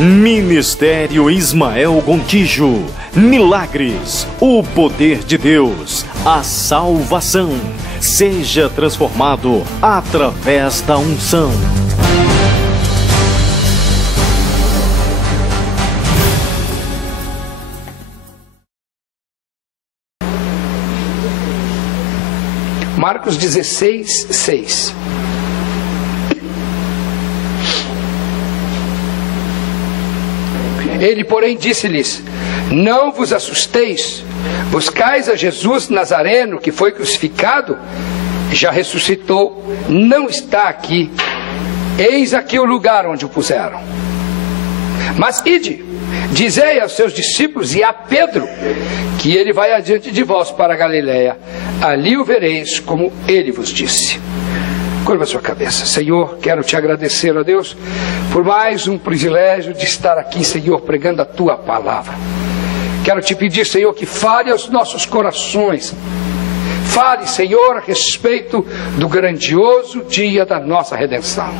Ministério Ismael Gontijo. Milagres, o poder de Deus, a salvação. Seja transformado através da unção. Marcos 16, 6. Ele, porém, disse-lhes: não vos assusteis, buscais a Jesus Nazareno, que foi crucificado, já ressuscitou, não está aqui, eis aqui o lugar onde o puseram. Mas ide, dizei aos seus discípulos e a Pedro, que ele vai adiante de vós para a Galiléia, ali o vereis como ele vos disse. Curva a sua cabeça. Senhor, quero te agradecer, ó Deus, por mais um privilégio de estar aqui, Senhor, pregando a tua palavra. Quero te pedir, Senhor, que fale aos nossos corações. Fale, Senhor, a respeito do grandioso dia da nossa redenção.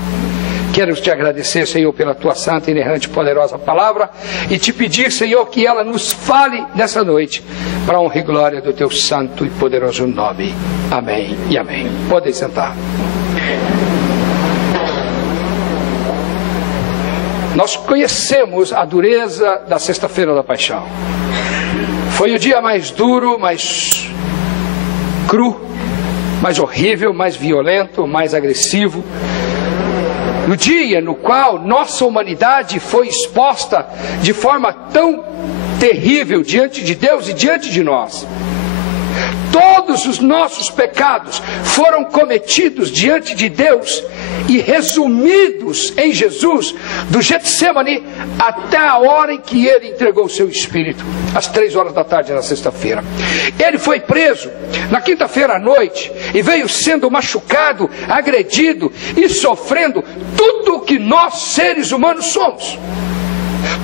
Quero te agradecer, Senhor, pela tua santa, inerrante e poderosa palavra, e te pedir, Senhor, que ela nos fale nessa noite, para a honra e glória do teu santo e poderoso nome. Amém e amém. Podem sentar. Nós conhecemos a dureza da Sexta-feira da Paixão. Foi o dia mais duro, mais cru, mais horrível, mais violento, mais agressivo. No dia no qual nossa humanidade foi exposta de forma tão terrível diante de Deus e diante de nós. Todos os nossos pecados foram cometidos diante de Deus e resumidos em Jesus, do Getsemane até a hora em que ele entregou o seu espírito, às 3 horas da tarde na sexta-feira. Ele foi preso na quinta-feira à noite e veio sendo machucado, agredido e sofrendo tudo o que nós seres humanos somos.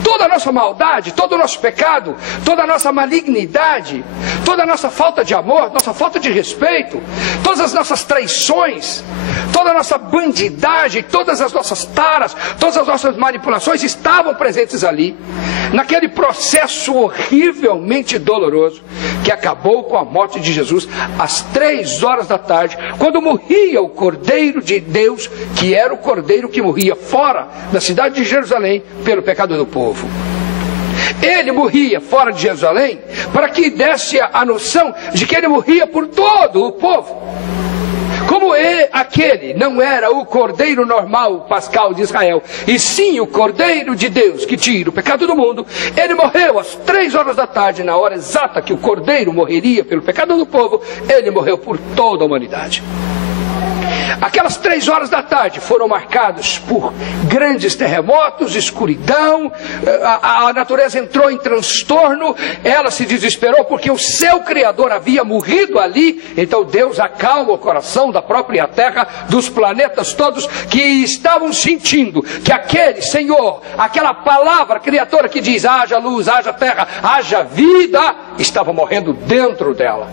Toda a nossa maldade, todo o nosso pecado, toda a nossa malignidade, toda a nossa falta de amor, nossa falta de respeito, todas as nossas traições, toda a nossa bandidagem, todas as nossas taras, todas as nossas manipulações estavam presentes ali, naquele processo horrivelmente doloroso que acabou com a morte de Jesus às 3 horas da tarde, quando morria o Cordeiro de Deus, que era o Cordeiro que morria fora da cidade de Jerusalém pelo pecado do povo. Ele morria fora de Jerusalém para que desse a noção de que ele morria por todo o povo. Como aquele não era o Cordeiro normal, pascal de Israel, e sim o Cordeiro de Deus que tira o pecado do mundo, ele morreu às 3 horas da tarde, na hora exata que o Cordeiro morreria pelo pecado do povo. Ele morreu por toda a humanidade. Aquelas 3 horas da tarde foram marcadas por grandes terremotos, escuridão, a natureza entrou em transtorno, ela se desesperou porque o seu Criador havia morrido ali. Então Deus acalma o coração da própria terra, dos planetas todos que estavam sentindo que aquele Senhor, aquela palavra criadora que diz haja luz, haja terra, haja vida, estava morrendo dentro dela.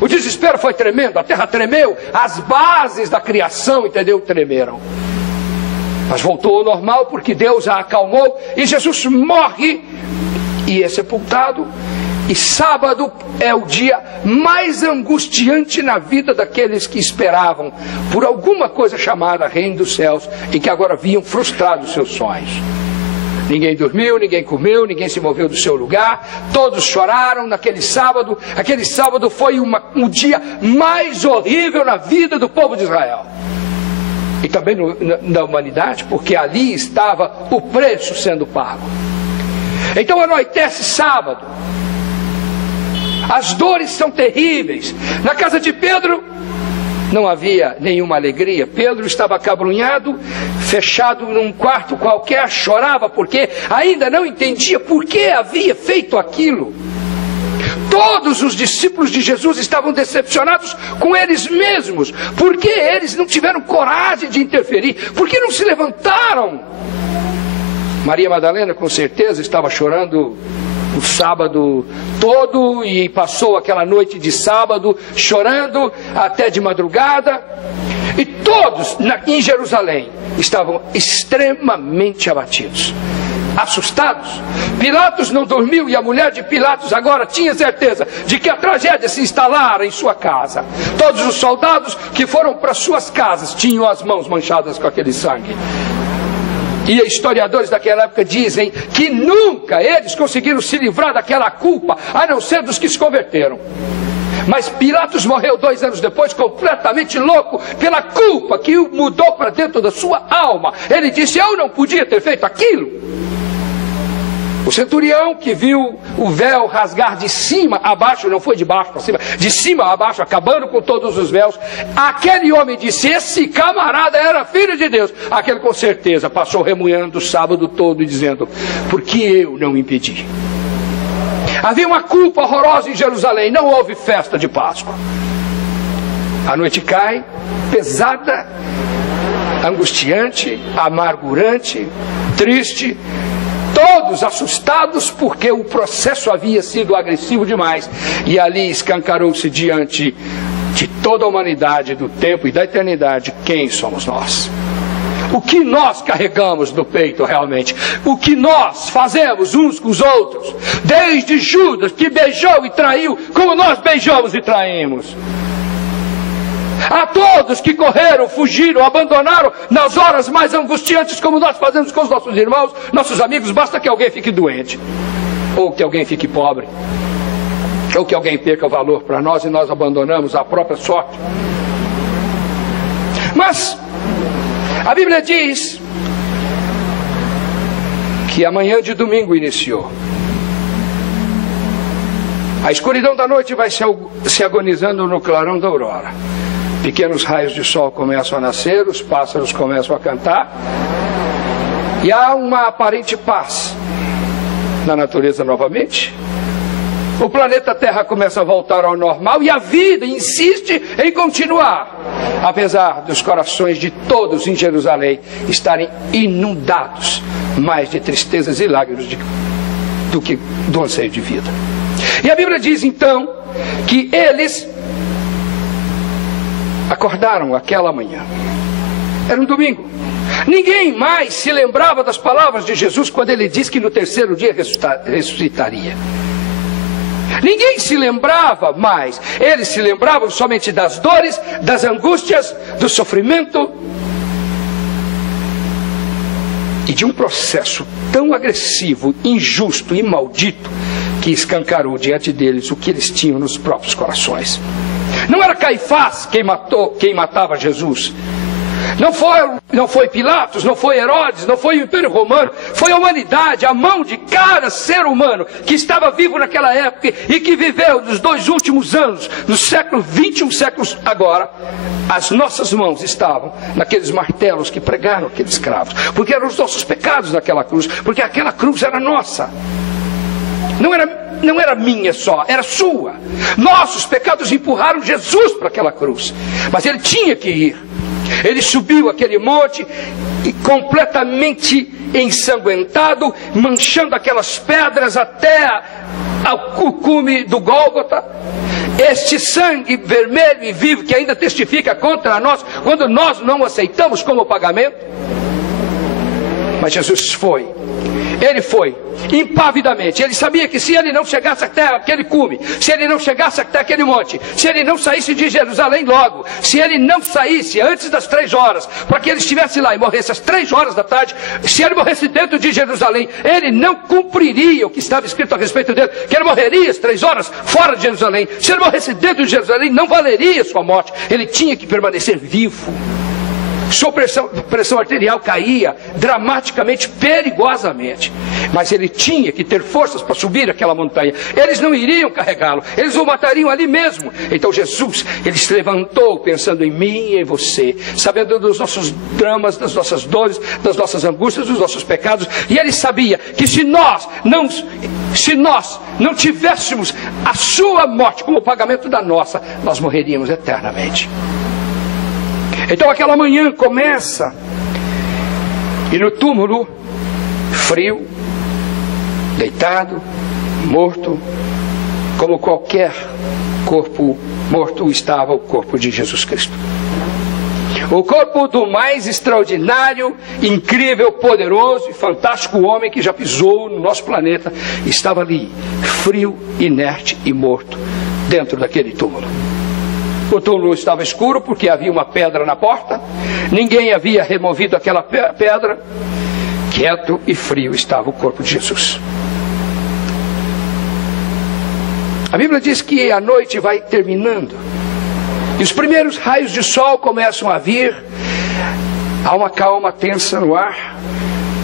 O desespero foi tremendo, a terra tremeu, as bases da criação, entendeu, tremeram. Mas voltou ao normal porque Deus a acalmou e Jesus morre e é sepultado. E sábado é o dia mais angustiante na vida daqueles que esperavam por alguma coisa chamada Reino dos Céus e que agora viam frustrados seus sonhos. Ninguém dormiu, ninguém comeu, ninguém se moveu do seu lugar, todos choraram naquele sábado. Aquele sábado foi o dia mais horrível na vida do povo de Israel. E também na humanidade, porque ali estava o preço sendo pago. Então anoitece sábado. As dores são terríveis. Na casa de Pedro não havia nenhuma alegria. Pedro estava acabrunhado, fechado num quarto qualquer, chorava porque ainda não entendia por que havia feito aquilo. Todos os discípulos de Jesus estavam decepcionados com eles mesmos, porque eles não tiveram coragem de interferir, porque não se levantaram. Maria Madalena com certeza estava chorando o sábado todo e passou aquela noite de sábado chorando até de madrugada. E todos em Jerusalém estavam extremamente abatidos. assustados. Pilatos não dormiu e a mulher de Pilatos agora tinha certeza de que a tragédia se instalara em sua casa. Todos os soldados que foram para suas casas tinham as mãos manchadas com aquele sangue. E historiadores daquela época dizem que nunca eles conseguiram se livrar daquela culpa, a não ser dos que se converteram. Mas Pilatos morreu 2 anos depois, completamente louco, pela culpa que o mudou para dentro da sua alma. Ele disse: eu não podia ter feito aquilo. O centurião que viu o véu rasgar de cima a baixo, não foi de baixo para cima, de cima a baixo, acabando com todos os véus, aquele homem disse: esse camarada era filho de Deus. Aquele com certeza passou remoendo o sábado todo e dizendo: por que eu não impedi? Havia uma culpa horrorosa em Jerusalém, não houve festa de Páscoa. A noite cai, pesada, angustiante, amargurante, triste, todos assustados porque o processo havia sido agressivo demais. E ali escancarou-se diante de toda a humanidade, do tempo e da eternidade, quem somos nós. O que nós carregamos no peito realmente, o que nós fazemos uns com os outros, desde Judas que beijou e traiu, como nós beijamos e traímos. A todos que correram, fugiram, abandonaram nas horas mais angustiantes, como nós fazemos com os nossos irmãos, nossos amigos, basta que alguém fique doente, ou que alguém fique pobre, ou que alguém perca o valor para nós e nós abandonamos a própria sorte. Mas a Bíblia diz que a manhã de domingo iniciou. A escuridão da noite vai se agonizando no clarão da aurora. Pequenos raios de sol começam a nascer, os pássaros começam a cantar, e há uma aparente paz na natureza novamente. O planeta Terra começa a voltar ao normal e a vida insiste em continuar, apesar dos corações de todos em Jerusalém estarem inundados mais de tristezas e lágrimas do que do anseio de vida. E a Bíblia diz então que eles acordaram aquela manhã. Era um domingo. Ninguém mais se lembrava das palavras de Jesus quando ele disse que no terceiro dia ressuscitaria. Ninguém se lembrava mais. Eles se lembravam somente das dores, das angústias, do sofrimento e de um processo tão agressivo, injusto e maldito que escancarou diante deles o que eles tinham nos próprios corações. Não era Caifás quem matava Jesus. Não foi Pilatos, não foi Herodes, não foi o Império Romano, foi a humanidade, a mão de cada ser humano que estava vivo naquela época e que viveu nos 2 últimos anos, no século 21 séculos agora. As nossas mãos estavam naqueles martelos que pregaram aqueles cravos, porque eram os nossos pecados naquela cruz, porque aquela cruz era nossa. Não era minha só, era sua. Nossos pecados empurraram Jesus para aquela cruz, mas ele tinha que ir. Ele subiu aquele monte e completamente ensanguentado, manchando aquelas pedras até ao cume do Gólgota. Este sangue vermelho e vivo que ainda testifica contra nós quando nós não aceitamos como pagamento. Mas Jesus foi. Ele foi, impavidamente. Ele sabia que se ele não chegasse até aquele cume, se ele não chegasse até aquele monte, se ele não saísse de Jerusalém logo, se ele não saísse antes das 3 horas, para que ele estivesse lá e morresse às 3 horas da tarde, se ele morresse dentro de Jerusalém, ele não cumpriria o que estava escrito a respeito dele, que ele morreria às 3 horas fora de Jerusalém. Se ele morresse dentro de Jerusalém, não valeria sua morte. Ele tinha que permanecer vivo. Sua pressão arterial caía dramaticamente, perigosamente. Mas ele tinha que ter forças para subir aquela montanha. Eles não iriam carregá-lo, eles o matariam ali mesmo. Então Jesus, ele se levantou pensando em mim e em você, sabendo dos nossos dramas, das nossas dores, das nossas angústias, dos nossos pecados. E ele sabia que se nós não tivéssemos a sua morte como pagamento da nossa, nós morreríamos eternamente. Então aquela manhã começa, e no túmulo, frio, deitado, morto, como qualquer corpo morto estava o corpo de Jesus Cristo. O corpo do mais extraordinário, incrível, poderoso e fantástico homem que já pisou no nosso planeta estava ali, frio, inerte e morto, dentro daquele túmulo. O túmulo estava escuro porque havia uma pedra na porta, ninguém havia removido aquela pedra. Quieto e frio estava o corpo de Jesus. A Bíblia diz que a noite vai terminando e os primeiros raios de sol começam a vir. Há uma calma tensa no ar,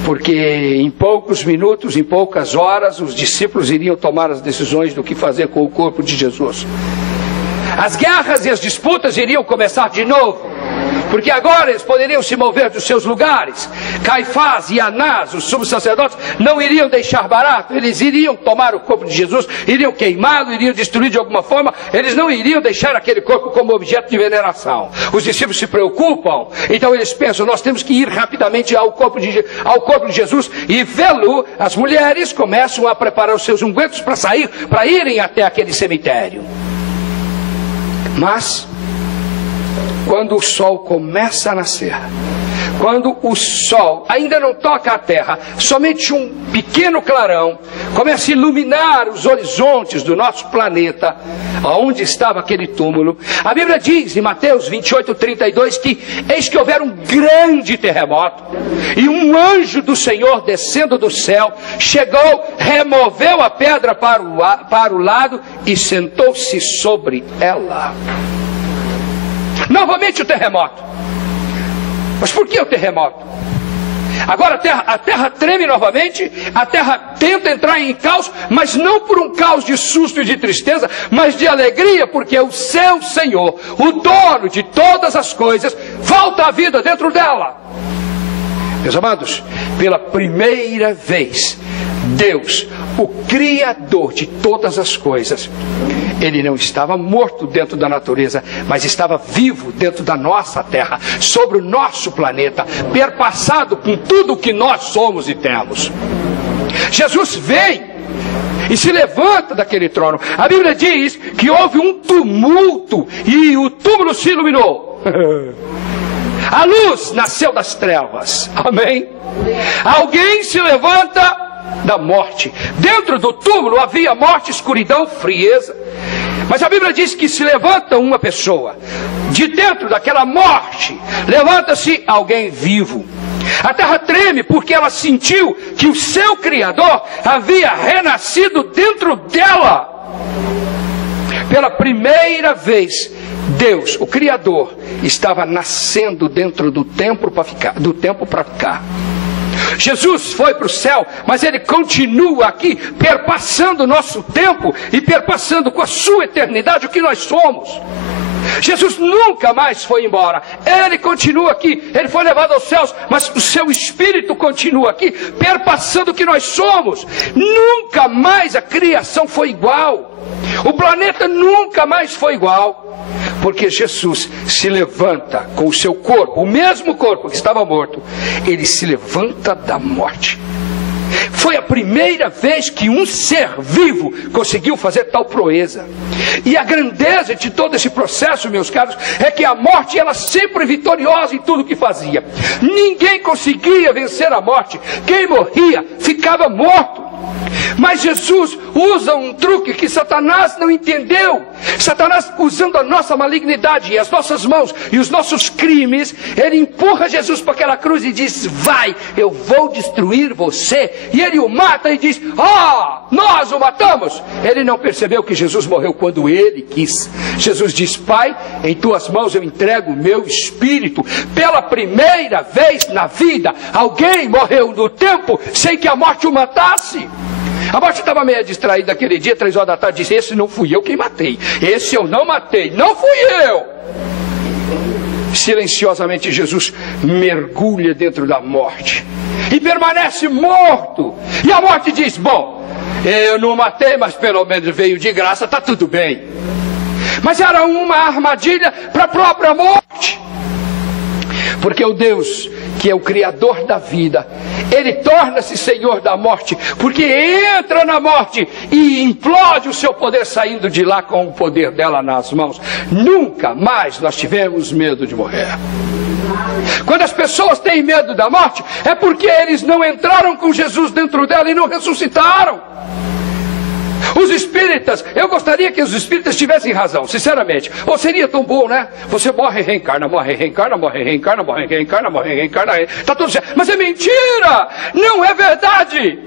porque em poucos minutos, em poucas horas, os discípulos iriam tomar as decisões do que fazer com o corpo de Jesus. As guerras e as disputas iriam começar de novo, porque agora eles poderiam se mover dos seus lugares. Caifás e Anás, os sumos sacerdotes, não iriam deixar barato. Eles iriam tomar o corpo de Jesus, iriam queimá-lo, iriam destruir de alguma forma. Eles não iriam deixar aquele corpo como objeto de veneração. Os discípulos se preocupam, então eles pensam, nós temos que ir rapidamente ao corpo de Jesus e vê-lo. As mulheres começam a preparar os seus ungüentos para irem até aquele cemitério. Mas quando o sol começa a nascer, quando o sol ainda não toca a terra, somente um pequeno clarão começa a iluminar os horizontes do nosso planeta, onde estava aquele túmulo, a Bíblia diz em Mateus 28:32 que eis que houver um grande terremoto, e um anjo do Senhor descendo do céu, chegou, removeu a pedra para o lado e sentou-se sobre ela. Novamente o terremoto. Mas por que o terremoto? Agora a terra treme novamente, a terra tenta entrar em caos, mas não por um caos de susto e de tristeza, mas de alegria, porque o seu Senhor, o dono de todas as coisas, volta à vida dentro dela. Meus amados, pela primeira vez, Deus, o Criador de todas as coisas, Ele não estava morto dentro da natureza, mas estava vivo dentro da nossa terra, sobre o nosso planeta, perpassado com tudo o que nós somos e temos. Jesus vem e se levanta daquele trono. A Bíblia diz que houve um tumulto e o túmulo se iluminou. A luz nasceu das trevas. Amém? Alguém se levanta da morte. Dentro do túmulo havia morte, escuridão, frieza. Mas a Bíblia diz que se levanta uma pessoa. De dentro daquela morte, levanta-se alguém vivo. A terra treme porque ela sentiu que o seu Criador havia renascido dentro dela. Pela primeira vez, Deus, o Criador, estava nascendo dentro do tempo para ficar. Jesus foi para o céu, mas Ele continua aqui, perpassando o nosso tempo e perpassando com a sua eternidade o que nós somos. Jesus nunca mais foi embora, Ele continua aqui, Ele foi levado aos céus, mas o seu Espírito continua aqui, perpassando o que nós somos. Nunca mais a criação foi igual, o planeta nunca mais foi igual, porque Jesus se levanta com o seu corpo, o mesmo corpo que estava morto, Ele se levanta da morte. Foi a primeira vez que um ser vivo conseguiu fazer tal proeza. E a grandeza de todo esse processo, meus caros, é que a morte, ela sempre vitoriosa em tudo que fazia. Ninguém conseguia vencer a morte. Quem morria ficava morto. Mas Jesus usa um truque que Satanás não entendeu. Satanás, usando a nossa malignidade e as nossas mãos e os nossos crimes, ele empurra Jesus para aquela cruz e diz: vai, eu vou destruir você. E ele o mata e diz: nós o matamos. Ele não percebeu que Jesus morreu quando ele quis. Jesus diz: Pai, em tuas mãos eu entrego o meu espírito. Pela primeira vez na vida, alguém morreu no tempo sem que a morte o matasse. A morte estava meio distraída aquele dia, 3 horas da tarde, disse: esse não fui eu quem matei, esse eu não matei, não fui eu. Silenciosamente Jesus mergulha dentro da morte e permanece morto. E a morte diz: bom, eu não matei, mas pelo menos veio de graça, está tudo bem. Mas era uma armadilha para a própria morte, porque o Deus que é o Criador da vida, Ele torna-se Senhor da morte, porque entra na morte e implode o seu poder, saindo de lá com o poder dela nas mãos. Nunca mais nós tivemos medo de morrer. Quando as pessoas têm medo da morte, é porque eles não entraram com Jesus dentro dela e não ressuscitaram. Os espíritas, eu gostaria que os espíritas tivessem razão, sinceramente. Ou seria tão bom, né? Você morre, reencarna, morre, reencarna, morre, reencarna, morre, reencarna, morre, reencarna. Está tudo certo. Mas é mentira! Não é verdade!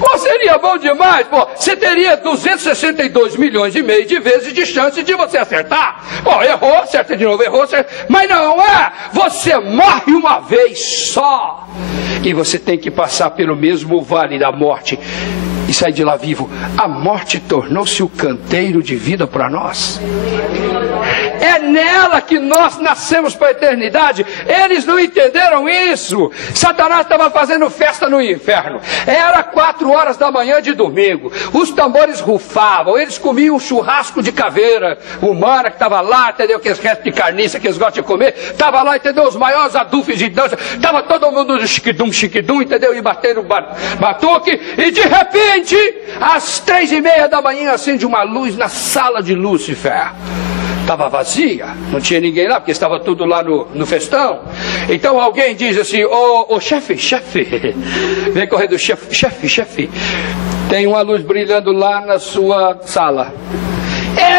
Ou seria bom demais, pô, você teria 262 milhões e meio de vezes de chance de você acertar. Pô, errou, acerta de novo, errou, acerta. Mas não é! Você morre uma vez só. E você tem que passar pelo mesmo vale da morte e sair de lá vivo. A morte tornou-se o canteiro de vida para nós. É nela que nós nascemos para a eternidade. Eles não entenderam isso. Satanás estava fazendo festa no inferno. Era 4 horas da manhã de domingo. Os tambores rufavam. Eles comiam um churrasco de caveira humana que estava lá, entendeu? Que eles restos de carniça que eles gostam de comer. Estava lá, entendeu? Os maiores adufes de dança. Estava todo mundo no chiquidum, entendeu? E batendo batuque. E de repente, às 3:30 da manhã, acende uma luz na sala de Lúcifer. Estava vazia, não tinha ninguém lá, porque estava tudo lá no festão. Então alguém diz assim: ô chefe, vem correndo, chefe, tem uma luz brilhando lá na sua sala.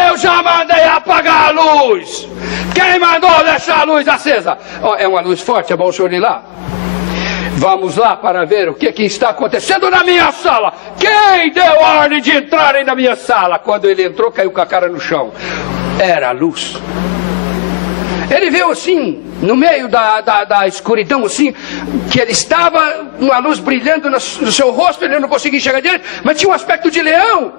Eu já mandei apagar a luz. Quem mandou deixar a luz acesa? É uma luz forte, é bom o senhor ir lá. Vamos lá para ver o que está acontecendo na minha sala. Quem deu a ordem de entrarem na minha sala? Quando ele entrou, caiu com a cara no chão. Era a luz. Ele viu assim, no meio da escuridão, assim, que ele estava, uma luz brilhando no seu rosto, ele não conseguia enxergar direito, mas tinha um aspecto de leão.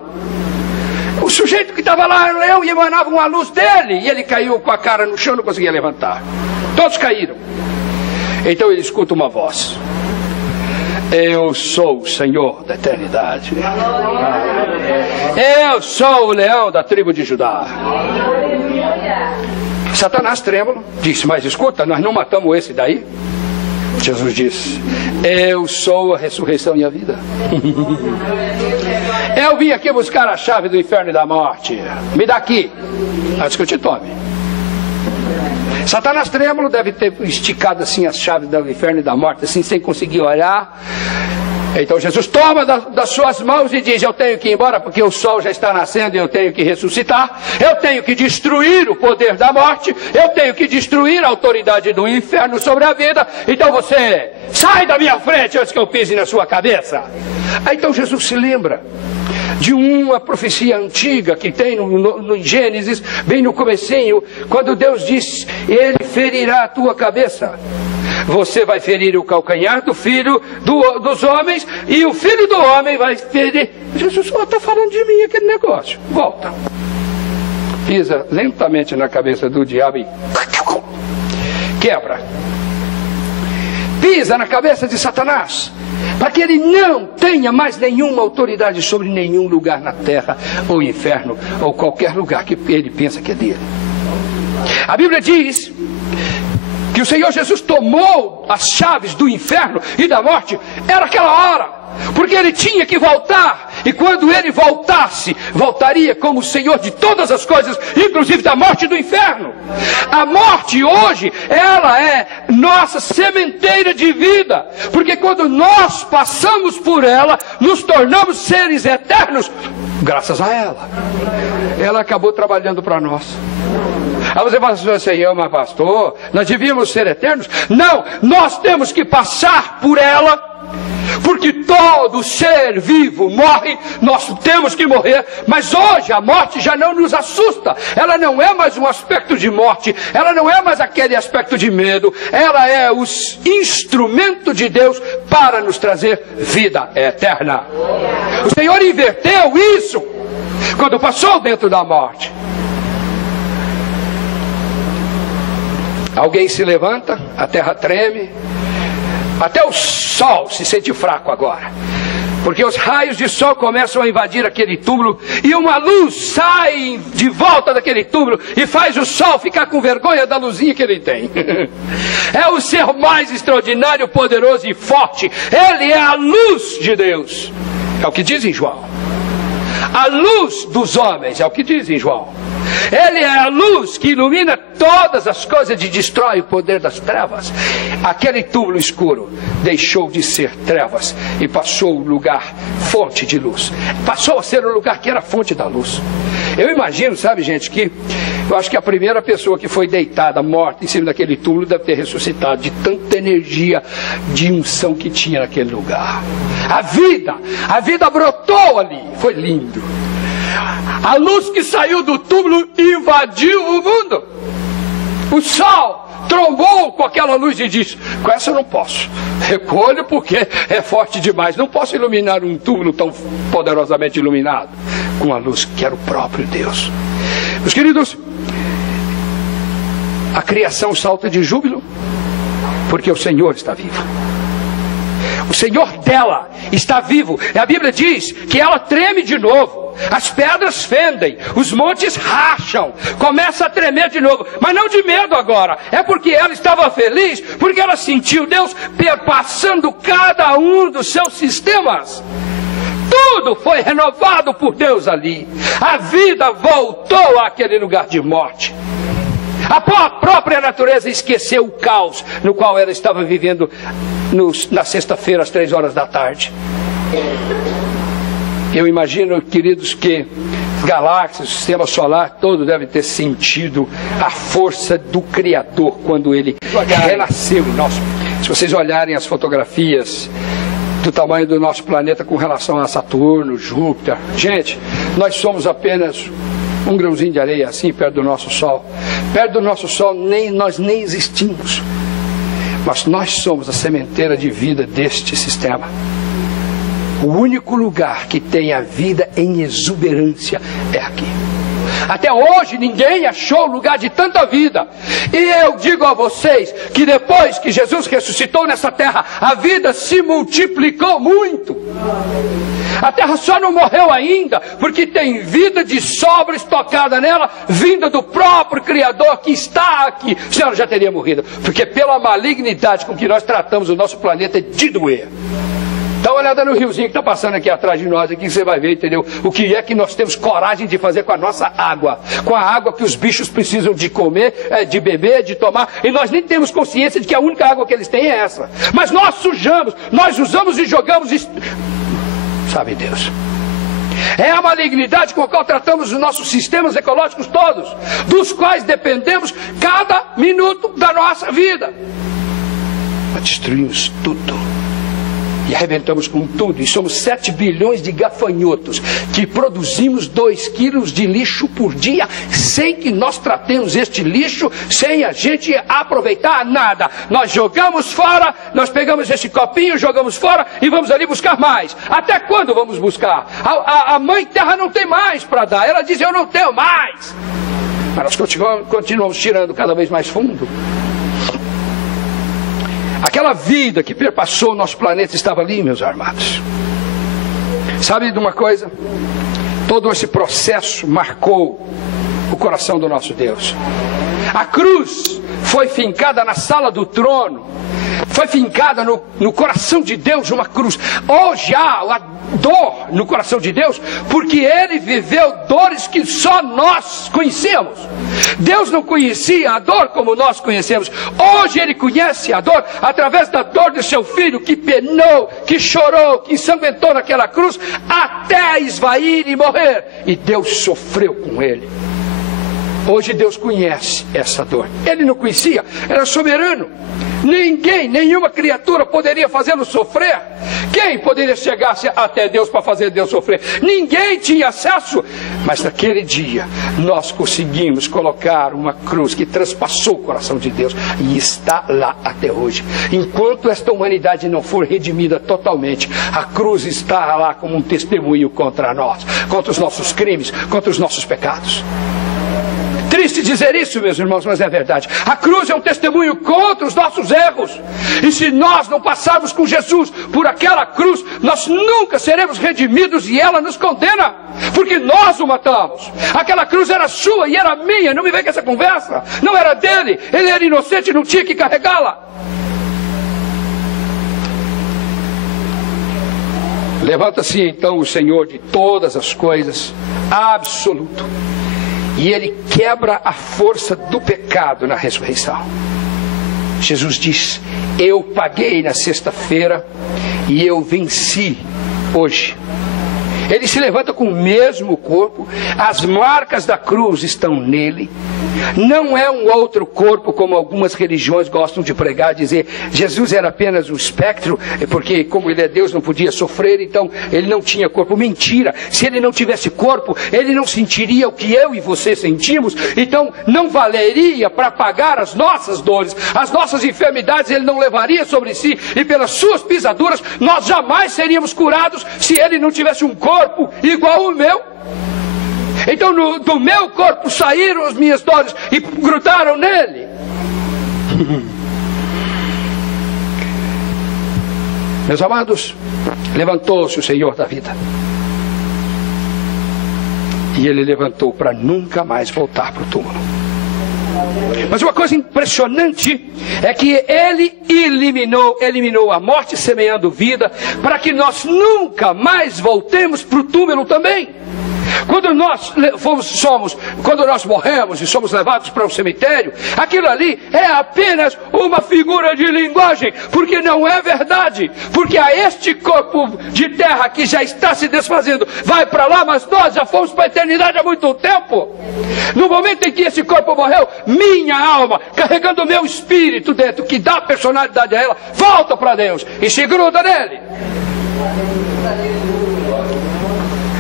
O sujeito que estava lá era um leão e emanava uma luz dele, e ele caiu com a cara no chão, não conseguia levantar. Todos caíram. Então ele escuta uma voz: eu sou o Senhor da eternidade. Eu sou o leão da tribo de Judá. Satanás, trêmulo, disse: mas escuta, nós não matamos esse daí? Jesus disse: eu sou a ressurreição e a vida. Eu vim aqui buscar a chave do inferno e da morte. Me dá aqui, antes que eu te tome. Satanás trêmulo deve ter esticado assim as chaves do inferno e da morte, assim, sem conseguir olhar. Então Jesus toma das suas mãos e diz: eu tenho que ir embora porque o sol já está nascendo e eu tenho que ressuscitar. Eu tenho que destruir o poder da morte. Eu tenho que destruir a autoridade do inferno sobre a vida. Então você sai da minha frente antes que eu pise na sua cabeça. Aí então Jesus se lembra de uma profecia antiga que tem no Gênesis, bem no comecinho, quando Deus diz: ele ferirá a tua cabeça. Você vai ferir o calcanhar do filho dos homens, e o filho do homem vai ferir. Jesus está falando de mim aquele negócio. Volta. Pisa lentamente na cabeça do diabo e quebra. Pisa na cabeça de Satanás, para que ele não tenha mais nenhuma autoridade sobre nenhum lugar na terra, ou inferno, ou qualquer lugar que ele pensa que é dele. A Bíblia diz que o Senhor Jesus tomou as chaves do inferno e da morte. Era aquela hora, porque ele tinha que voltar. E quando ele voltasse, voltaria como o Senhor de todas as coisas, inclusive da morte e do inferno. A morte hoje, ela é nossa sementeira de vida, porque quando nós passamos por ela, nos tornamos seres eternos, graças a ela. Ela acabou trabalhando para nós. Aí você fala assim: mas pastor, nós devíamos ser eternos? Não, nós temos que passar por ela, porque todo ser vivo morre, nós temos que morrer. Mas hoje a morte já não nos assusta. Ela não é mais um aspecto de morte, ela não é mais aquele aspecto de medo. Ela é o instrumento de Deus para nos trazer vida eterna. O Senhor inverteu isso quando passou dentro da morte. Alguém se levanta, a terra treme, até o sol se sente fraco agora, porque os raios de sol começam a invadir aquele túmulo, e uma luz sai de volta daquele túmulo e faz o sol ficar com vergonha da luzinha que ele tem. É o ser mais extraordinário, poderoso e forte. Ele é a luz de Deus, é o que diz em João. A luz dos homens, é o que diz em João. Ele é a luz que ilumina todas as coisas e destrói o poder das trevas. Aquele túmulo escuro deixou de ser trevas e passou o lugar fonte de luz. Passou a ser o lugar que era fonte da luz. Eu imagino, sabe, gente, que eu acho que a primeira pessoa que foi deitada, morta em cima daquele túmulo deve ter ressuscitado de tanta energia de unção que tinha naquele lugar. A vida brotou ali. Foi lindo. A luz que saiu do túmulo invadiu o mundo. O sol trombou com aquela luz e disse: com essa eu não posso, recolho porque é forte demais, não posso iluminar um túmulo tão poderosamente iluminado com a luz que era o próprio Deus. Meus queridos, a criação salta de júbilo porque o Senhor está vivo. O Senhor dela está vivo. E a Bíblia diz que ela treme de novo. As pedras fendem, os montes racham, começa a tremer de novo, mas não de medo agora, é porque ela estava feliz, porque ela sentiu Deus perpassando cada um dos seus sistemas. Tudo foi renovado por Deus ali. A vida voltou àquele lugar de morte. A própria natureza esqueceu o caos no qual ela estava vivendo na sexta-feira às 3 horas da tarde. Eu imagino, queridos, que galáxias, o sistema solar todo deve ter sentido a força do Criador quando ele renasceu. Se vocês olharem as fotografias do tamanho do nosso planeta com relação a Saturno, Júpiter, gente, nós somos apenas um grãozinho de areia assim perto do nosso Sol. Perto do nosso Sol nós nem existimos, mas nós somos a sementeira de vida deste sistema. O único lugar que tem a vida em exuberância é aqui. Até hoje ninguém achou lugar de tanta vida. E eu digo a vocês que depois que Jesus ressuscitou nessa terra, a vida se multiplicou muito. A terra só não morreu ainda porque tem vida de sobra estocada nela, vinda do próprio Criador que está aqui. Senão já teria morrido, porque pela malignidade com que nós tratamos o nosso planeta é de doer. Dá uma olhada no riozinho que está passando aqui atrás de nós, aqui você vai ver, entendeu? O que é que nós temos coragem de fazer com a nossa água. Com a água que os bichos precisam de comer, de beber, de tomar. E nós nem temos consciência de que a única água que eles têm é essa. Mas nós sujamos, nós usamos e jogamos. Sabe Deus? É a malignidade com a qual tratamos os nossos sistemas ecológicos todos, dos quais dependemos cada minuto da nossa vida. Nós destruímos tudo. E arrebentamos com tudo. E somos 7 bilhões de gafanhotos que produzimos 2 quilos de lixo por dia, sem que nós tratemos este lixo, sem a gente aproveitar nada. Nós jogamos fora, nós pegamos esse copinho, jogamos fora e vamos ali buscar mais. Até quando vamos buscar? A Mãe Terra não tem mais para dar. Ela diz: eu não tenho mais. Mas nós continuamos tirando cada vez mais fundo. Aquela vida que perpassou o nosso planeta estava ali, meus amados. Sabe de uma coisa? Todo esse processo marcou o coração do nosso Deus. A cruz foi fincada na sala do trono. Foi fincada no coração de Deus uma cruz. Hoje há a dor no coração de Deus, porque Ele viveu dores que só nós conhecemos. Deus não conhecia a dor como nós conhecemos. Hoje Ele conhece a dor através da dor do seu Filho, que penou, que chorou, que ensanguentou naquela cruz até esvair e morrer. E Deus sofreu com Ele. Hoje Deus conhece essa dor. Ele não conhecia, era soberano. Ninguém, nenhuma criatura poderia fazê-lo sofrer. Quem poderia chegar até Deus para fazer Deus sofrer? Ninguém tinha acesso. Mas naquele dia nós conseguimos colocar uma cruz que transpassou o coração de Deus e está lá até hoje. Enquanto esta humanidade não for redimida totalmente, a cruz está lá como um testemunho contra nós, contra os nossos crimes, contra os nossos pecados. Triste dizer isso, meus irmãos, mas é verdade. A cruz é um testemunho contra os nossos erros. E se nós não passarmos com Jesus por aquela cruz, nós nunca seremos redimidos e ela nos condena. Porque nós o matamos. Aquela cruz era sua e era minha. Não me vem com essa conversa. Não era dele. Ele era inocente e não tinha que carregá-la. Levanta-se então o Senhor de todas as coisas, absoluto. E ele quebra a força do pecado na ressurreição. Jesus diz: eu paguei na sexta-feira e eu venci hoje. Ele se levanta com o mesmo corpo, as marcas da cruz estão nele. Não é um outro corpo, como algumas religiões gostam de pregar, dizer Jesus era apenas um espectro, porque como ele é Deus não podia sofrer, então ele não tinha corpo. Mentira! Se ele não tivesse corpo, ele não sentiria o que eu e você sentimos, então não valeria para pagar as nossas dores, as nossas enfermidades ele não levaria sobre si, e pelas suas pisaduras nós jamais seríamos curados se ele não tivesse um corpo igual ao meu. Então do meu corpo saíram as minhas dores e grudaram nele. Meus amados, levantou-se o Senhor da vida. E ele levantou para nunca mais voltar para o túmulo. Mas uma coisa impressionante é que ele eliminou a morte semeando vida, para que nós nunca mais voltemos para o túmulo também. Quando nós morremos e somos levados para um cemitério, aquilo ali é apenas uma figura de linguagem, porque não é verdade, porque a este corpo de terra que já está se desfazendo vai para lá, mas nós já fomos para a eternidade há muito tempo. No momento em que esse corpo morreu, minha alma, carregando o meu espírito dentro, que dá personalidade a ela, volta para Deus e se gruda nele.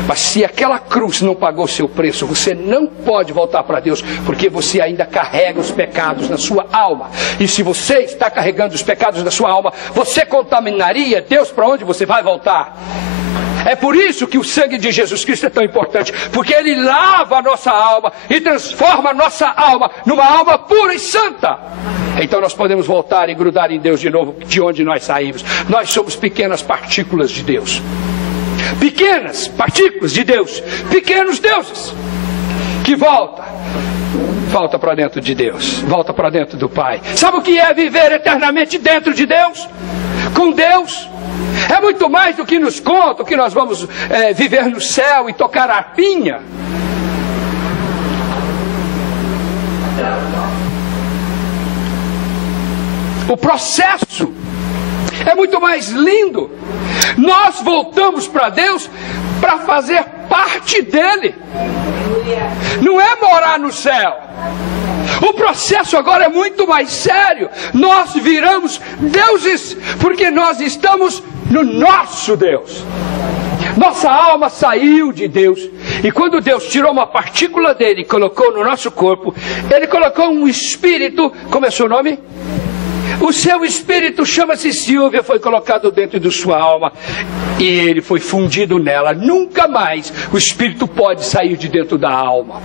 Mas se aquela cruz não pagou seu preço, você não pode voltar para Deus, porque você ainda carrega os pecados na sua alma. E se você está carregando os pecados na sua alma, você contaminaria Deus. Para onde você vai voltar? É por isso que o sangue de Jesus Cristo é tão importante, porque ele lava a nossa alma e transforma a nossa alma numa alma pura e santa. Então nós podemos voltar e grudar em Deus de novo, de onde nós saímos. Nós somos pequenas partículas de Deus. Pequenas partículas de Deus, pequenos deuses, que volta para dentro de Deus, volta para dentro do Pai. Sabe o que é viver eternamente dentro de Deus? Com Deus? É muito mais do que nos contam, que nós vamos viver no céu e tocar a harpinha. O processo é muito mais lindo. Nós voltamos para Deus para fazer parte dele. Não é morar no céu. O processo agora é muito mais sério. Nós viramos deuses porque nós estamos no nosso Deus. Nossa alma saiu de Deus. E quando Deus tirou uma partícula dele e colocou no nosso corpo, ele colocou um espírito. Como é seu nome? O seu espírito chama-se Silvia, foi colocado dentro de sua alma e ele foi fundido nela. Nunca mais o espírito pode sair de dentro da alma.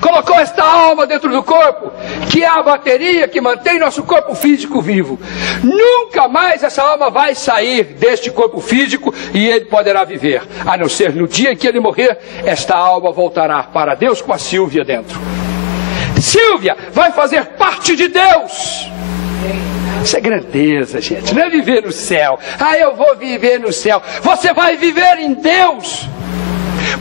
Colocou esta alma dentro do corpo, que é a bateria que mantém nosso corpo físico vivo. Nunca mais essa alma vai sair deste corpo físico e ele poderá viver, a não ser no dia em que ele morrer, esta alma voltará para Deus com a Silvia dentro. Silvia vai fazer parte de Deus. Isso é grandeza, gente. Não é viver no céu. Ah, eu vou viver no céu. Você vai viver em Deus.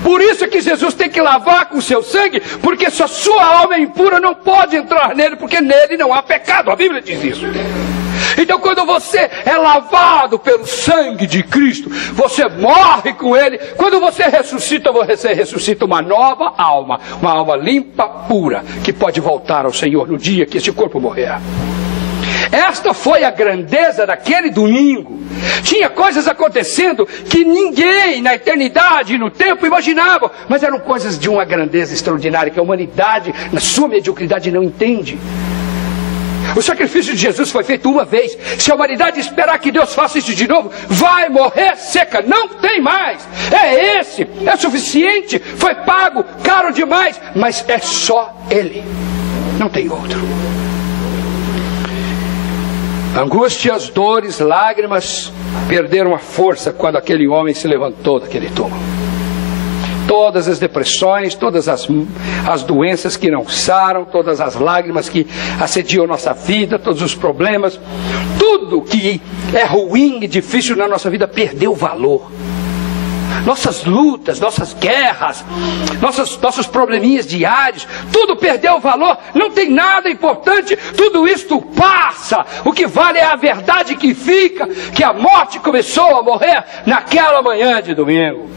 Por isso que Jesus tem que lavar com o seu sangue, porque se a sua alma é impura, não pode entrar nele, porque nele não há pecado. A Bíblia diz isso. Então quando você é lavado pelo sangue de Cristo, você morre com ele. Quando você ressuscita uma nova alma, uma alma limpa, pura, que pode voltar ao Senhor no dia que esse corpo morrer. Esta foi a grandeza daquele domingo. Tinha coisas acontecendo que ninguém na eternidade e no tempo imaginava, mas eram coisas de uma grandeza extraordinária que a humanidade, na sua mediocridade, não entende. O sacrifício de Jesus foi feito uma vez. Se a humanidade esperar que Deus faça isso de novo, vai morrer seca. Não tem mais. É esse, é suficiente. Foi pago, caro demais, mas é só Ele. Não tem outro. Angústias, dores, lágrimas perderam a força quando aquele homem se levantou daquele túmulo. Todas as depressões, todas as doenças que não saram, todas as lágrimas que assediam nossa vida, todos os problemas, tudo que é ruim e difícil na nossa vida perdeu valor. nossas lutas, nossas guerras, nossos probleminhas diários, tudo perdeu valor, não tem nada importante, tudo isto passa. O que vale é a verdade que fica, que a morte começou a morrer naquela manhã de domingo.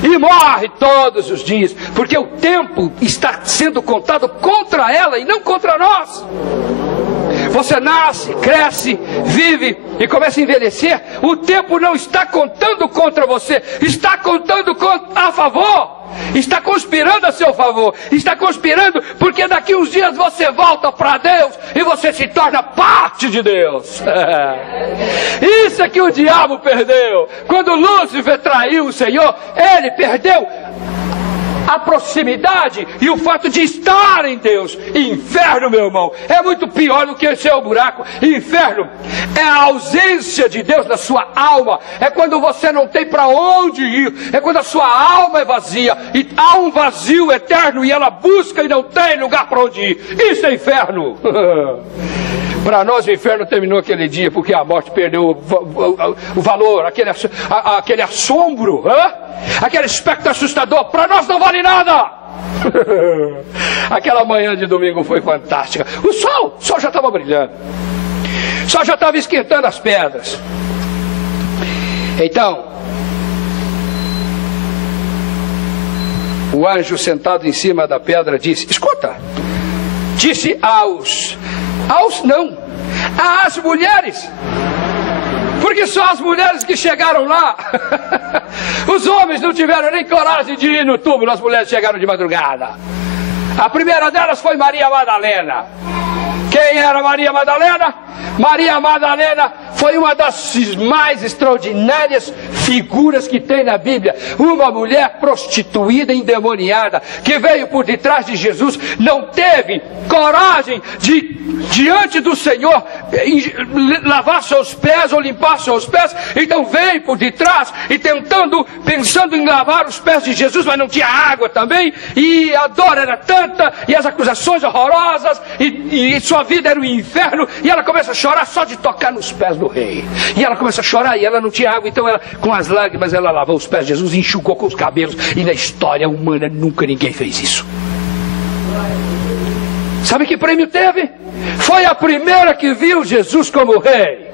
E morre todos os dias, porque o tempo está sendo contado contra ela e não contra nós. Você nasce, cresce, vive e começa a envelhecer. O tempo não está contando contra você, está contando a favor. Está conspirando a seu favor. Está conspirando porque daqui uns dias você volta para Deus e você se torna parte de Deus. Isso é que o diabo perdeu. Quando Lúcifer traiu o Senhor, ele perdeu a proximidade e o fato de estar em Deus. Inferno, meu irmão, é muito pior do que esse é o buraco. Inferno é a ausência de Deus na sua alma. É quando você não tem para onde ir. É quando a sua alma é vazia e há um vazio eterno e ela busca e não tem lugar para onde ir. Isso é inferno. Para nós o inferno terminou aquele dia porque a morte perdeu o valor, aquele assombro, aquele aspecto assustador. Para nós não vale nada. Aquela manhã de domingo foi fantástica. O sol já estava brilhando, o sol já estava esquentando as pedras. Então o anjo sentado em cima da pedra disse: escuta, disse às mulheres, porque só as mulheres que chegaram lá. Os homens não tiveram nem coragem de ir no túmulo, as mulheres chegaram de madrugada. A primeira delas foi Maria Madalena. Quem era Maria Madalena? Maria Madalena foi uma das mais extraordinárias figuras que tem na Bíblia. Uma mulher prostituída, endemoniada, que veio por detrás de Jesus, não teve coragem de, diante do Senhor, lavar seus pés ou limpar seus pés. Então veio por detrás e pensando em lavar os pés de Jesus, mas não tinha água também. E a dor era tanta, e as acusações horrorosas, e sua vida era um inferno. E ela começa a chorar só de tocar nos pés do rei. E ela começa a chorar e ela não tinha água, então ela, com as lágrimas, ela lavou os pés de Jesus e enxugou com os cabelos. E na história humana nunca ninguém fez isso. Sabe que prêmio teve? Foi a primeira que viu Jesus como rei.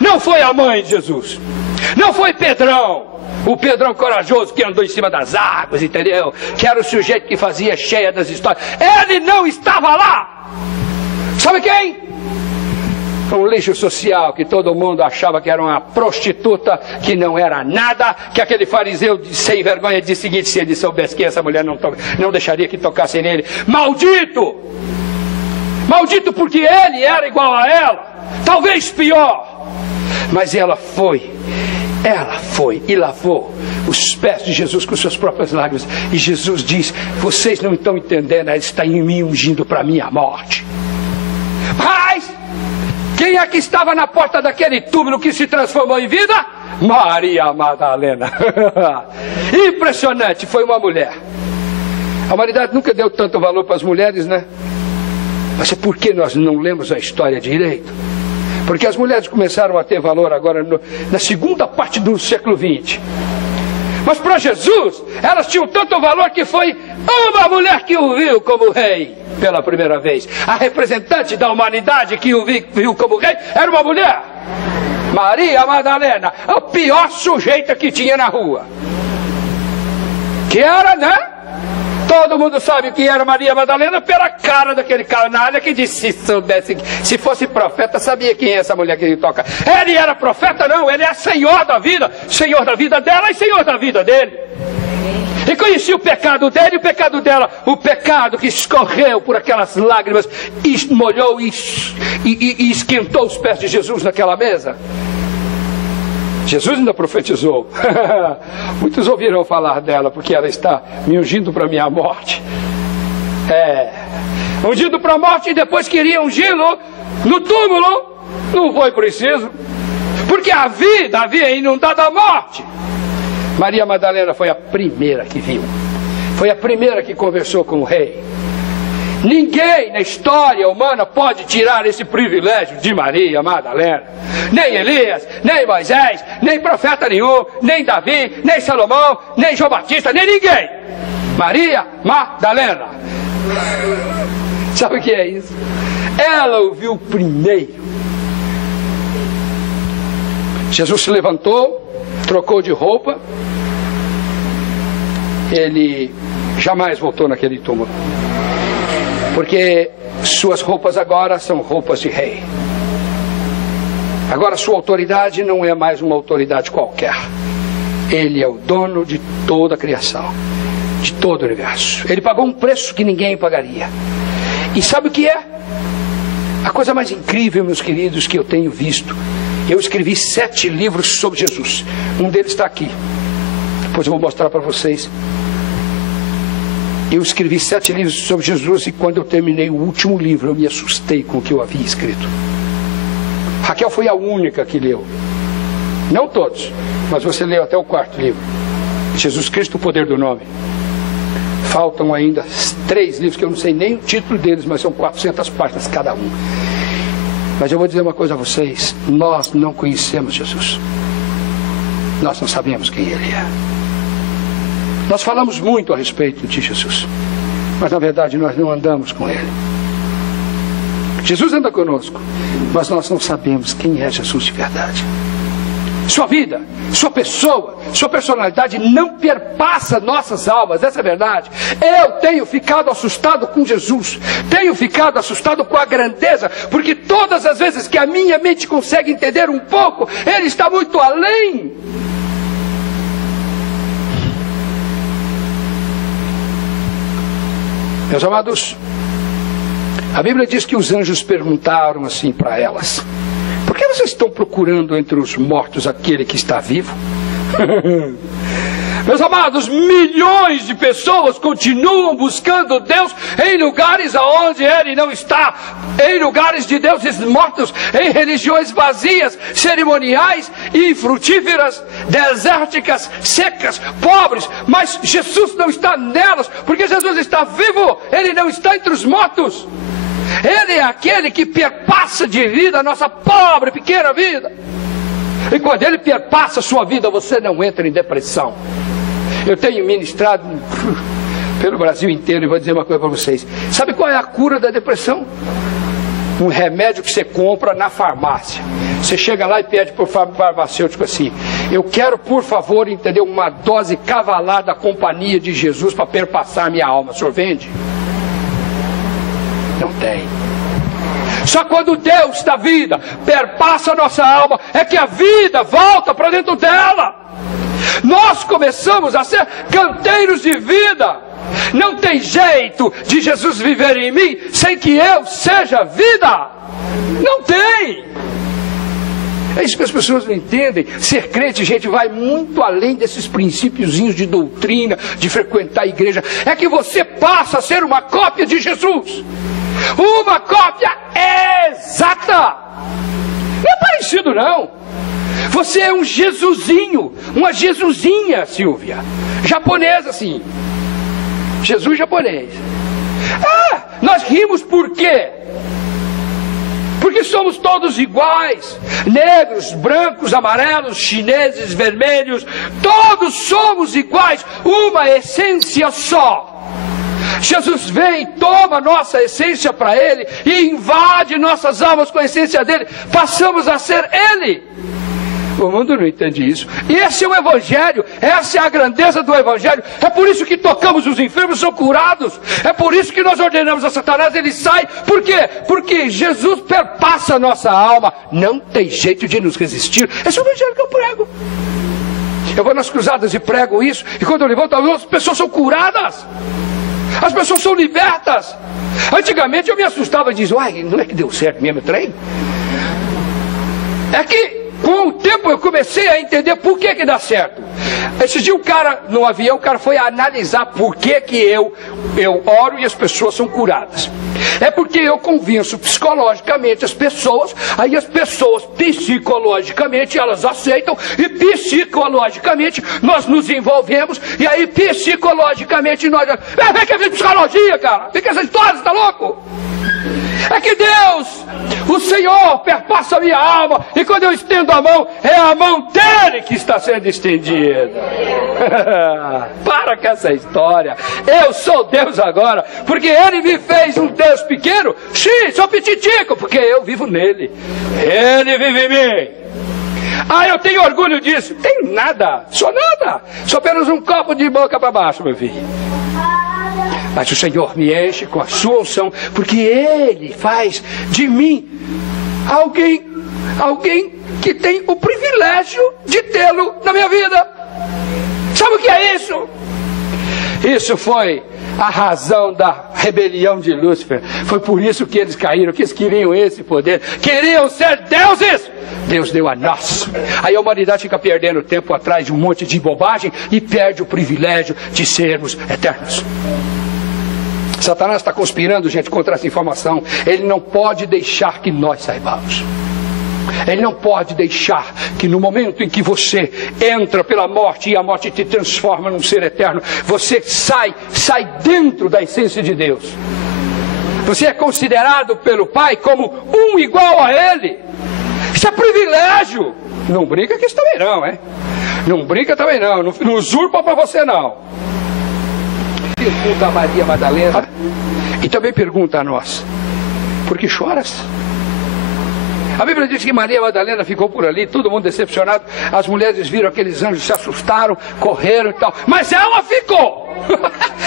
Não foi a mãe de Jesus, não foi Pedrão, o Pedrão corajoso que andou em cima das águas, entendeu? Que era o sujeito que fazia cheia das histórias. Ele não estava lá. Sabe quem? Um lixo social que todo mundo achava que era uma prostituta, que não era nada, que aquele fariseu sem vergonha disse o seguinte: se ele soubesse que essa mulher não deixaria que tocasse nele. Maldito! Maldito porque ele era igual a ela, talvez pior. Mas ela foi e lavou os pés de Jesus com suas próprias lágrimas. E Jesus diz: vocês não estão entendendo, ela está em mim ungindo para a minha morte. Mas quem é que estava na porta daquele túmulo que se transformou em vida? Maria Madalena. Impressionante, foi uma mulher. A humanidade nunca deu tanto valor para as mulheres, né? Mas é porque nós não lemos a história direito. Porque as mulheres começaram a ter valor agora na segunda parte do século XX. Mas para Jesus, elas tinham tanto valor que foi uma mulher que o viu como rei pela primeira vez. A representante da humanidade que o viu como rei era uma mulher. Maria Madalena, a pior sujeita que tinha na rua. Que era, né? Todo mundo sabe que era Maria Madalena pela cara daquele canalha que disse, se soubesse, se fosse profeta, sabia quem é essa mulher que ele toca. Ele era profeta? Não, ele é senhor da vida dela e senhor da vida dele. E conhecia o pecado dele e o pecado dela, o pecado que escorreu por aquelas lágrimas e molhou e esquentou os pés de Jesus naquela mesa. Jesus ainda profetizou. Muitos ouviram falar dela, porque ela está me ungindo para a minha morte. Ungindo para a morte, e depois queria ungí-lo no túmulo. Não foi preciso, porque a vida havia inundado a morte. Maria Madalena foi a primeira que viu, foi a primeira que conversou com o rei. Ninguém na história humana pode tirar esse privilégio de Maria Madalena. Nem Elias, nem Moisés, nem profeta nenhum, nem Davi, nem Salomão, nem João Batista, nem ninguém. Maria Madalena. Sabe o que é isso? Ela ouviu primeiro. Jesus se levantou, trocou de roupa. Ele jamais voltou naquele túmulo, porque suas roupas agora são roupas de rei. Agora sua autoridade não é mais uma autoridade qualquer. Ele é o dono de toda a criação, de todo o universo. Ele pagou um preço que ninguém pagaria. E sabe o que é? A coisa mais incrível, meus queridos, que eu tenho visto. Eu escrevi 7 livros sobre Jesus. Um deles está aqui. Depois eu vou mostrar para vocês. Eu escrevi 7 livros sobre Jesus e quando eu terminei o último livro, eu me assustei com o que eu havia escrito. Raquel foi a única que leu. Não todos, mas você leu até o 4º livro. Jesus Cristo, o poder do nome. Faltam ainda 3 livros que eu não sei nem o título deles, mas são 400 páginas cada um. Mas eu vou dizer uma coisa a vocês. Nós não conhecemos Jesus. Nós não sabemos quem Ele é. Nós falamos muito a respeito de Jesus, mas na verdade nós não andamos com Ele. Jesus anda conosco, mas nós não sabemos quem é Jesus de verdade. Sua vida, sua pessoa, sua personalidade não perpassa nossas almas, essa é a verdade. Eu tenho ficado assustado com Jesus, tenho ficado assustado com a grandeza, porque todas as vezes que a minha mente consegue entender um pouco, Ele está muito além. Meus amados, a Bíblia diz que os anjos perguntaram assim para elas: por que vocês estão procurando entre os mortos aquele que está vivo? Meus amados, milhões de pessoas continuam buscando Deus em lugares aonde Ele não está, em lugares de deuses mortos, em religiões vazias, cerimoniais e infrutíferas, desérticas, secas, pobres, mas Jesus não está nelas, porque Jesus está vivo, Ele não está entre os mortos. Ele é aquele que perpassa de vida a nossa pobre, pequena vida. E quando Ele perpassa a sua vida, você não entra em depressão. Eu tenho ministrado pelo Brasil inteiro e vou dizer uma coisa para vocês. Sabe qual é a cura da depressão? Um remédio que você compra na farmácia. Você chega lá e pede para o farmacêutico assim: eu quero, por favor, entender, uma dose cavalar da companhia de Jesus para perpassar minha alma. O senhor vende? Não tem. Só quando Deus da vida perpassa a nossa alma é que a vida volta para dentro dela. Nós começamos a ser canteiros de vida. Não tem jeito de Jesus viver em mim sem que eu seja vida. Não tem. É isso que as pessoas não entendem. Ser crente, gente, vai muito além desses princípiozinhos de doutrina, de frequentar a igreja. É que você passa a ser uma cópia de Jesus. Uma cópia exata. Não é parecido, não. Você é um Jesusinho, uma Jesusinha, Silvia. Japonesa, assim. Jesus japonês. Ah, nós rimos por quê? Porque somos todos iguais. Negros, brancos, amarelos, chineses, vermelhos. Todos somos iguais. Uma essência só. Jesus vem, toma nossa essência para Ele e invade nossas almas com a essência dEle. Passamos a ser Ele. O mundo não entende isso. E esse é o Evangelho. Essa é a grandeza do Evangelho. É por isso que tocamos os enfermos, são curados. É por isso que nós ordenamos a Satanás, ele sai. Por quê? Porque Jesus perpassa a nossa alma. Não tem jeito de nos resistir. Esse é o Evangelho que eu prego. Eu vou nas cruzadas e prego isso. E quando eu levanto a mão, as pessoas são curadas. As pessoas são libertas. Antigamente eu me assustava e dizia: uai, não é que deu certo mesmo o trem? É que com o tempo eu comecei a entender por que dá certo. Esse dia no avião, o cara foi analisar por que eu oro e as pessoas são curadas. É porque eu convenço psicologicamente as pessoas, aí as pessoas psicologicamente elas aceitam, e psicologicamente nós nos envolvemos, e aí psicologicamente nós... Vem que é psicologia, cara! Vem que essa história, você tá louco? É que Deus, o Senhor, perpassa a minha alma, e quando eu estendo a mão, é a mão dele que está sendo estendida. Para com essa história. Eu sou Deus agora, porque ele me fez um Deus pequeno. Sim, sou petitico, porque eu vivo nele. Ele vive em mim. Ah, eu tenho orgulho disso. Tem nada, sou nada. Sou apenas um copo de boca para baixo, meu filho. Mas o Senhor me enche com a sua unção, porque Ele faz de mim alguém que tem o privilégio de tê-lo na minha vida. Sabe o que é isso? Isso foi a razão da rebelião de Lúcifer. Foi por isso que eles caíram, que eles queriam esse poder, queriam ser deuses. Deus deu a nós. Aí a humanidade fica perdendo tempo atrás de um monte de bobagem e perde o privilégio de sermos eternos. Satanás está conspirando, gente, contra essa informação. Ele não pode deixar que nós saibamos. Ele não pode deixar que no momento em que você entra pela morte e a morte te transforma num ser eterno, você sai dentro da essência de Deus. Você é considerado pelo Pai como um igual a Ele. Isso é privilégio. Não brinca com isso também não, hein? Não brinca também não. Não usurpa para você não. Pergunta a Maria Madalena e também pergunta a nós: por que choras? A Bíblia diz que Maria Madalena ficou por ali, todo mundo decepcionado. As mulheres viram aqueles anjos, se assustaram, correram e tal, mas ela ficou.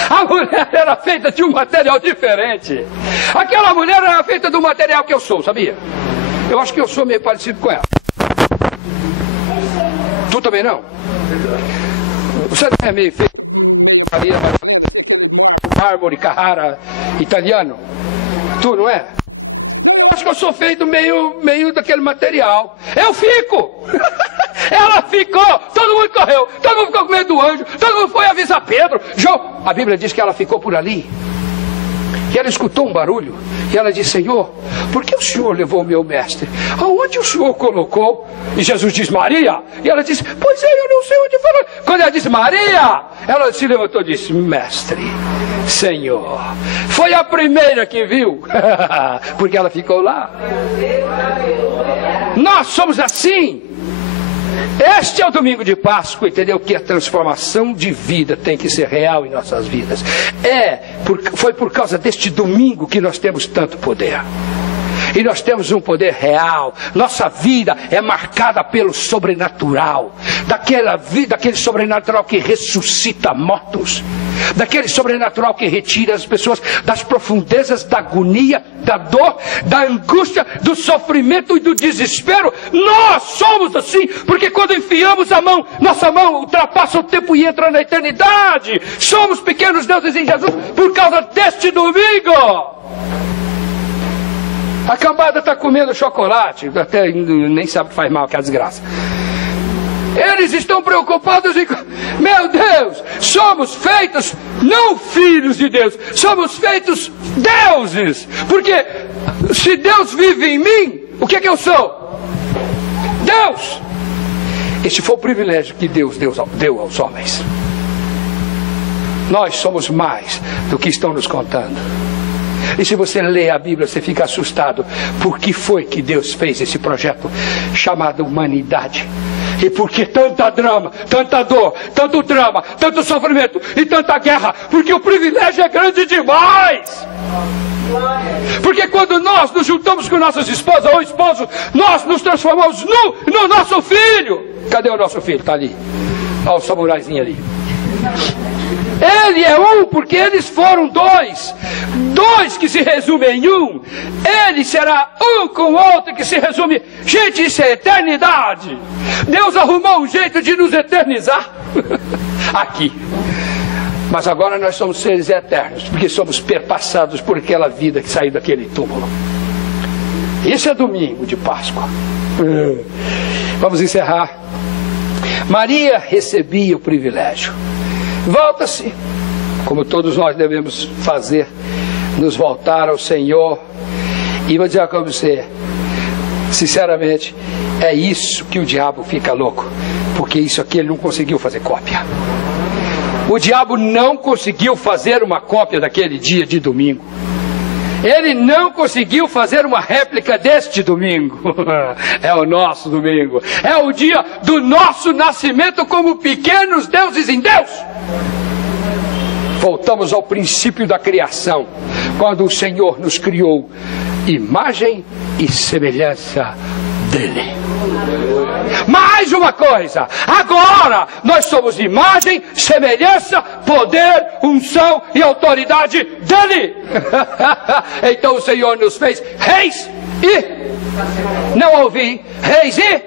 A mulher era feita de um material diferente. Aquela mulher era feita do material que eu sou, sabia? Eu acho que eu sou meio parecido com ela. Tu também não? Você não é meio feito Maria Madalena, Mármore, Carrara, italiano? Tu não é? Acho que eu sou feito meio daquele material. Eu fico! Ela ficou! Todo mundo correu! Todo mundo ficou com medo do anjo! Todo mundo foi avisar Pedro! João! A Bíblia diz que ela ficou por ali. E ela escutou um barulho. E ela disse: Senhor, por que o Senhor levou o meu mestre? Aonde o Senhor colocou? E Jesus diz: Maria! E ela disse: pois é, eu não sei onde foi. Quando ela disse Maria, ela se levantou e disse: mestre, Senhor. Foi a primeira que viu. Porque ela ficou lá. Nós somos assim. Este é o domingo de Páscoa, entendeu? Que a transformação de vida tem que ser real em nossas vidas. Foi por causa deste domingo que nós temos tanto poder. E nós temos um poder real. Nossa vida é marcada pelo sobrenatural. Daquele sobrenatural que ressuscita mortos. Daquele sobrenatural que retira as pessoas das profundezas da agonia, da dor, da angústia, do sofrimento e do desespero. Nós somos assim, porque quando enfiamos a mão, nossa mão ultrapassa o tempo e entra na eternidade. Somos pequenos deuses em Jesus por causa deste domingo. A cambada está comendo chocolate, até nem sabe que faz mal, que é a desgraça. Eles estão preocupados em... Meu Deus, somos feitos não filhos de Deus, somos feitos deuses. Porque se Deus vive em mim, o que é que eu sou? Deus. Este foi o privilégio que Deus deu aos homens. Nós somos mais do que estão nos contando. E se você lê a Bíblia, você fica assustado. Por que foi que Deus fez esse projeto chamado humanidade? E por que tanta drama, tanta dor, tanto drama, tanto sofrimento e tanta guerra? Porque o privilégio é grande demais. Porque quando nós nos juntamos com nossas esposas ou esposos, nós nos transformamos no nosso filho. Cadê o nosso filho? Está ali. Olha o samuraizinho ali. Ele é um, porque eles foram dois. Dois que se resumem em um. Ele será um com o outro que se resume. Gente, isso é eternidade. Deus arrumou um jeito de nos eternizar aqui. Mas agora nós somos seres eternos, porque somos perpassados por aquela vida que saiu daquele túmulo. Isso é domingo de Páscoa. Vamos encerrar. Maria recebia o privilégio. Volta-se, como todos nós devemos fazer, nos voltar ao Senhor. E vou dizer para você, sinceramente, é isso que o diabo fica louco, porque isso aqui ele não conseguiu fazer cópia. O diabo não conseguiu fazer uma cópia daquele dia de domingo. Ele não conseguiu fazer uma réplica deste domingo. É o nosso domingo. É o dia do nosso nascimento como pequenos deuses em Deus. Voltamos ao princípio da criação, quando o Senhor nos criou, imagem e semelhança dele. Mais uma coisa, agora nós somos imagem, semelhança, poder, unção e autoridade dele. Então o Senhor nos fez reis e, não ouvi, reis e,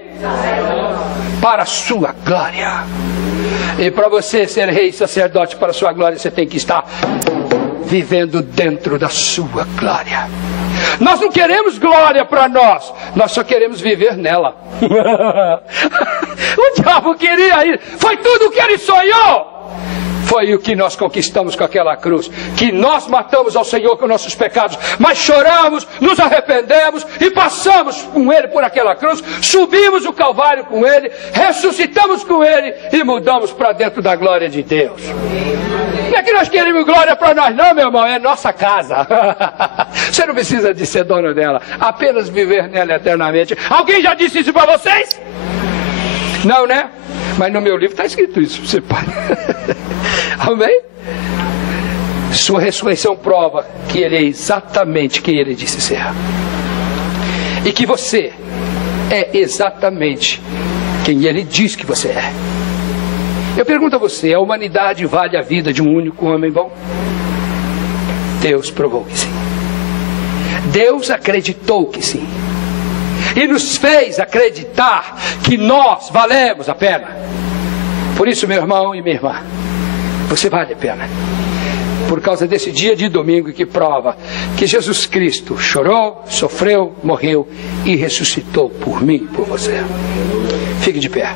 para a sua glória. E para você ser rei e sacerdote para a sua glória, você tem que estar vivendo dentro da sua glória. Nós não queremos glória para nós, nós só queremos viver nela. O diabo queria ir, foi tudo o que ele sonhou. Foi o que nós conquistamos com aquela cruz, que nós matamos ao Senhor com nossos pecados, mas choramos, nos arrependemos e passamos com Ele por aquela cruz, subimos o Calvário com Ele, ressuscitamos com Ele e mudamos para dentro da glória de Deus. Não é que nós queremos glória para nós não, meu irmão, é nossa casa. Você não precisa de ser dono dela, apenas viver nela eternamente. Alguém já disse isso para vocês? Não, né? Mas no meu livro está escrito isso, você pode. Amém? Sua ressurreição prova que Ele é exatamente quem Ele disse ser. E que você é exatamente quem Ele diz que você é. Eu pergunto a você, a humanidade vale a vida de um único homem bom? Deus provou que sim. Deus acreditou que sim. E nos fez acreditar que nós valemos a pena. Por isso, meu irmão e minha irmã, você vale a pena. Por causa desse dia de domingo que prova que Jesus Cristo chorou, sofreu, morreu e ressuscitou por mim e por você. Fique de pé.